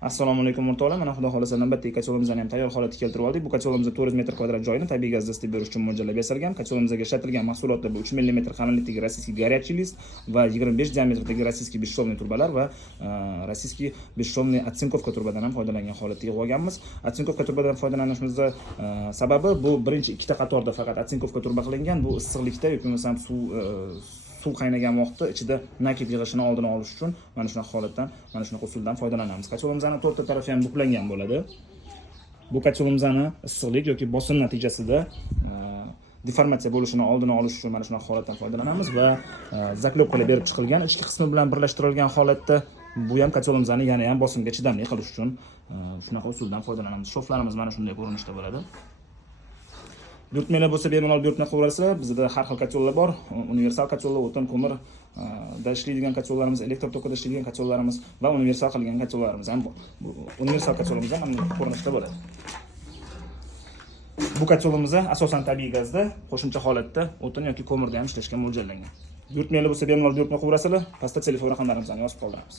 Assalomu alaykum o'rtoqlar. Mana xudo xolasa navbatdagi kacholimizni ham tayyor holatga keltirib oldik. Bu kacholimiz 400 metr kvadrat joyini tabiiy gazda isitib berish uchun mo'ljallab yasalgan. Kacholimizga ishlatilgan mahsulotlar bu 3 mm qalinlikdagi rossiyskiy горячий list va 25 diametrdagi rossiyskiy beshshovniy turbalar va rossiyskiy beshshovniy otsinkovka turbadan ham foydalangan holatda yig'ib olganmiz. Otsinkovka turbadan foydalanishimizda sababi bu birinchi ikkita qatorda faqat otsinkovka turba qilingan. Bu issiqlikda yoki bo'lmasam suv qaynagan vaqtda ichida nakib yig'ishini oldini olish uchun mana shunaqa holatdan, mana shunaqa usuldan foydalanamiz. Kacholimizning to'rtta tarafi ham buklangan bo'ladi. Bu kacholimizning issiqlik yoki bosim natijasida deformatsiya bo'lishini oldini olish uchun mana shunaqa holatdan foydalanamiz va zaklopkalar berib chiqilgan ichki qismi bilan birlashtirilgan holatda bu ham kacholimizning yana ham bosimga chidamli qilish uchun shunaqa usuldan foydalanamiz. Shoflarimiz mana shunday ko'rinishda bo'ladi. Buyurtmalar bo'lsa bemalol buyurtma qilaverasizlar. Bizda har xil kachollar bor. Universal kachollar, o'tin, ko'mir da ishlaydigan kachollarimiz, elektr tokida ishlaydigan kachollarimiz va universal qilgan kachollarimiz ham bor. Bu universal kacholimiz ham bunday ko'rinishda bo'ladi. Bu kacholimiz asosan tabiiy gazda, qo'shimcha holatda o'tin yoki ko'mirda ham ishlashga mo'ljallangan. Buyurtmalar bo'lsa bemalol buyurtma qilaverasizlar. Pastda telefon raqamlarimizni yozib qoldiramiz.